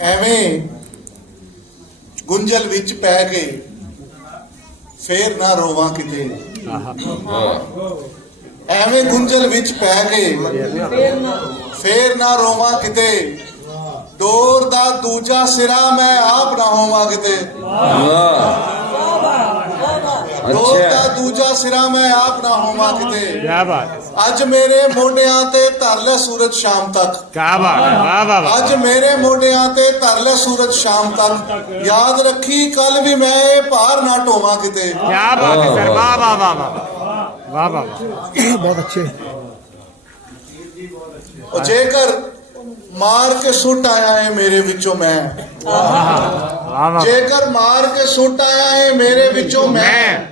ਐਵੇਂ ਗੁੰਝਲ ਵਿੱਚ ਪੈ ਕੇ ਫੇਰ ਨਾ ਰੋਵਾਂ ਕਿਤੇ। ਐਵੇਂ ਗੁੰਝਲ ਵਿੱਚ ਪੈ ਕੇ ਫੇਰ ਨਾ ਰੋਵਾਂ ਕਿਤੇ। ਡੋਰ ਦਾ ਦੂਜਾ ਸਿਰਾ ਮੈਂ ਆਪ ਨਾ ਹੋਵਾਂ ਕਿਤੇ। ਡੋਰ ਦਾ ਦੂਜਾ ਸਿਰਾ ਮੈਂ ਆਪ ਨਾ ਹੋਵਾਂ ਕਿਤੇ। क्या बात है, ਅੱਜ ਮੇਰੇ ਮੋਢਿਆਂ ਤੇ ਧਰ ਲੈ ਸੂਰਜ ਸ਼ਾਮ ਤੱਕ। क्या बात है, वाह वाह वाह, ਅੱਜ ਮੇਰੇ ਮੋਢਿਆਂ ਤੇ ਧਰ ਲੈ ਸੂਰਜ ਸ਼ਾਮ ਤੱਕ। ਯਾਦ ਰੱਖੀ ਕੱਲ ਵੀ ਮੈਂ ਇਹ ਭਾਰ ਨਾ ਢੋਵਾਂ ਕਿਤੇ। क्या बात है सर, वाह वाह वाह वाह वाह वाह वाह, बहुत अच्छे। ਉਹ ਜੇਕਰ ਮਾਰ ਕੇ ਸੁੱਟ ਆਇਆ ਹੈ ਮੇਰੇ ਵਿੱਚੋਂ ਮੈਂ। वाह वाह, ਜੇਕਰ ਮਾਰ ਕੇ ਸੁੱਟ ਆਇਆ ਹੈ ਮੇਰੇ ਵਿੱਚੋਂ ਮੈਂ। मैं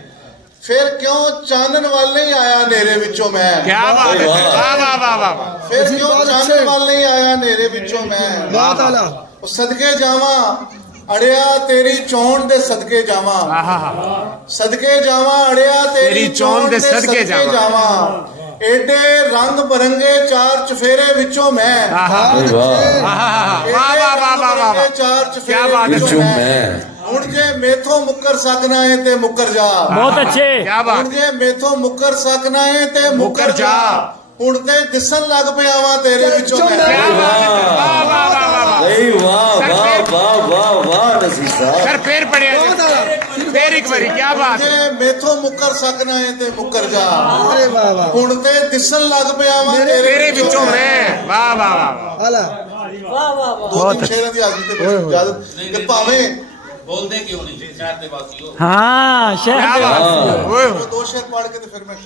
ਫਿਰ ਕਿਉਂ ਚਾਨਣ ਵੱਲ ਨਹੀਂ ਆਇਆ ਹਨੇਰੇ ਵਿੱਚੋਂ ਮੈਂ। क्या बात है सर, वाह वाह वाह वाह वाह, ਫਿਰ ਕਿਉਂ ਚਾਨਣ ਵੱਲ ਨਹੀਂ ਆਇਆ ਹਨੇਰੇ ਵਿੱਚੋਂ ਮੈਂ। बहुत आला। ਉਹ ਸਦਕੇ ਜਾਵਾਂ ਅੜਿਆ ਤੇਰੀ ਚੋਣ ਦੇ ਸਦਕੇ ਜਾਵਾਂ। आहा हा, ਸਦਕੇ ਜਾਵਾਂ ਅੜਿਆ ਤੇਰੀ ਚੋਣ ਦੇ ਸਦਕੇ ਜਾਵਾਂ। ਏਡੇ ਰੰਗ ਬਰੰਗੇ ਚਾਰ ਚਫੇਰੇ ਵਿੱਚੋਂ ਮੈਂ। आहा आहा, वाह वाह वाह वाह वाह वाह, ਚਾਰ क्या ਚਫੇਰੇ बात है ਵਿੱਚੋਂ सर, ਮੈਂ। ਹੁਣ ਜੇ ਮੇਥੋਂ ਮੁੱਕਰ ਸਕਣਾ ਏ ਤੇ ਮੁੱਕਰ ਜਾ। बहुत अच्छे, क्या ਹੁਣ बात, ਜੇ ਮੇਥੋਂ ਮੁੱਕਰ ਸਕਣਾ ਏ ਤੇ ਮੁੱਕਰ ਜਾ। ਹੁਣ ਤੇ ਦਿਸਣ ਲੱਗ ਪਿਆ ਵਾਂ ਤੇਰੇ ਵਿੱਚੋਂ ਮੈਂ। क्या बात है सर, वाह वाह वाह वाह वाह, नहीं वाह वाह वाह वाह वाह नसीर साहब सर फिर पढ़िया जी, फिर एक बारी, क्या बात है, ਜੇ ਮੇਥੋਂ ਮੁੱਕਰ ਸਕਣਾ ਏ ਤੇ ਮੁੱਕਰ ਜਾ। अरे वाह वाह ਹੁਣ ਤੇ ਦਿਸਣ ਲੱਗ ਪਿਆ ਵਾਂ तेरे बिचों में, वाह वाह वाह, आला। ਦੋ ਤਿੰਨ ਸ਼ੇਰਾਂ ਦੀ ਹਾਜ਼ਰੀ ਤੇ ਇਜਾਜ਼ਤ ਤੇ ਭਾਵੇਂ बोलते क्यों नहीं शहर के वासियों हाँ क्या शहर बात है, ओए ਉਹ ਦੋ ਸ਼ੇਰ ਪੜ ਕੇ ਤੇ ਫਿਰ ਮੈਂ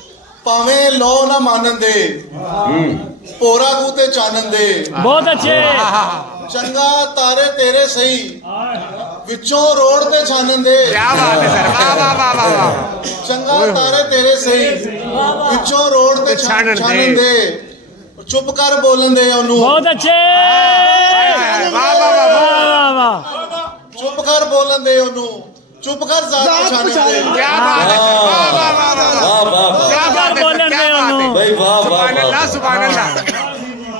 ਭਾਵੇਂ ਲੋ ਨਾ ਮਾਨਨ ਦੇ ਪੋਰਾ ਕੂ ਤੇ ਚਾਨਣ ਦੇ। बहुत अच्छे। ਚੰਗਾ ਤਾਰੇ ਤੇਰੇ ਸਹੀ ਵਿੱਚੋਂ ਰੋਡ ਤੇ ਛਾਨਣ ਦੇ। क्या बात है सर, वाह वाह वाह वाह वाह, ਚੰਗਾ ਤਾਰੇ ਤੇਰੇ ਸਹੀ ਵਿੱਚੋਂ ਰੋਡ ਤੇ ਛਾਨਣ ਦੇ। ਛਾਨਣ ਦੇ। ਚੁੱਪ ਕਰ ਬੋਲਣ ਦੇ ਉਹਨੂੰ। बहुत अच्छे। वाह वाह वाह, वाह वाह, ਚੁੱਪ ਕਰ ਬੋਲਣ ਦੇ ਉਹਨੂੰ। ਚੁੱਪ ਕਰ ਜ਼ਾਤ ਪਛਾਣਨ ਦੇ। क्या बात है सर, वाह वाह वाह वाह, वाह वाह वाह क्या बात है सर, क्या बात है, भाई वाह वाह सुभान वाह अल्लाह सुभान अल्लाह,